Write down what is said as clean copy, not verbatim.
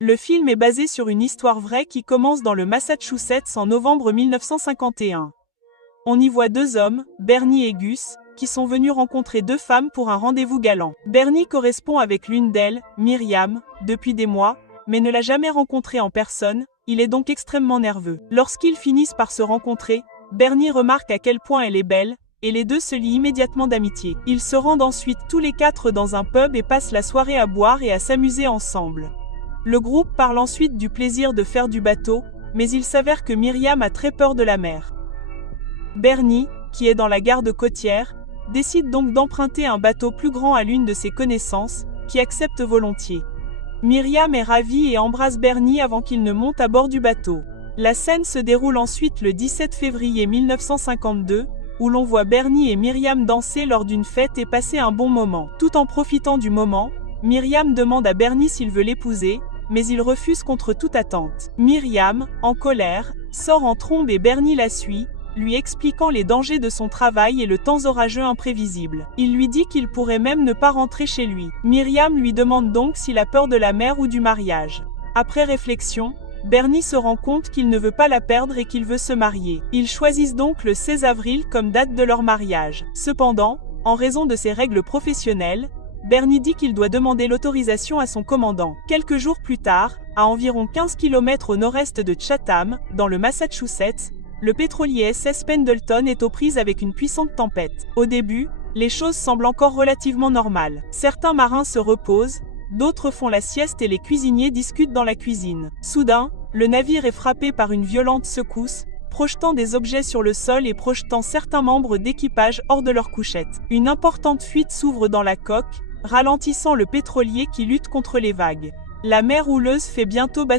Le film est basé sur une histoire vraie qui commence dans le Massachusetts en novembre 1951. On y voit deux hommes, Bernie et Gus, qui sont venus rencontrer deux femmes pour un rendez-vous galant. Bernie correspond avec l'une d'elles, Myriam, depuis des mois, mais ne l'a jamais rencontrée en personne, il est donc extrêmement nerveux. Lorsqu'ils finissent par se rencontrer, Bernie remarque à quel point elle est belle, et les deux se lient immédiatement d'amitié. Ils se rendent ensuite tous les quatre dans un pub et passent la soirée à boire et à s'amuser ensemble. Le groupe parle ensuite du plaisir de faire du bateau, mais il s'avère que Myriam a très peur de la mer. Bernie, qui est dans la garde côtière, décide donc d'emprunter un bateau plus grand à l'une de ses connaissances, qui accepte volontiers. Myriam est ravie et embrasse Bernie avant qu'il ne monte à bord du bateau. La scène se déroule ensuite le 17 février 1952, où l'on voit Bernie et Myriam danser lors d'une fête et passer un bon moment. Tout en profitant du moment, Myriam demande à Bernie s'il veut l'épouser, mais il refuse contre toute attente. Myriam, en colère, sort en trombe et Bernie la suit, lui expliquant les dangers de son travail et le temps orageux imprévisible. Il lui dit qu'il pourrait même ne pas rentrer chez lui. Myriam lui demande donc s'il a peur de la mer ou du mariage. Après réflexion, Bernie se rend compte qu'il ne veut pas la perdre et qu'il veut se marier. Ils choisissent donc le 16 avril comme date de leur mariage. Cependant, en raison de ses règles professionnelles, Bernie dit qu'il doit demander l'autorisation à son commandant. Quelques jours plus tard, à environ 15 km au nord-est de Chatham, dans le Massachusetts, le pétrolier SS Pendleton est aux prises avec une puissante tempête. Au début, les choses semblent encore relativement normales. Certains marins se reposent, d'autres font la sieste et les cuisiniers discutent dans la cuisine. Soudain, le navire est frappé par une violente secousse, projetant des objets sur le sol et projetant certains membres d'équipage hors de leur couchette. Une importante fuite s'ouvre dans la coque, ralentissant le pétrolier qui lutte contre les vagues. La mer houleuse fait bientôt basculer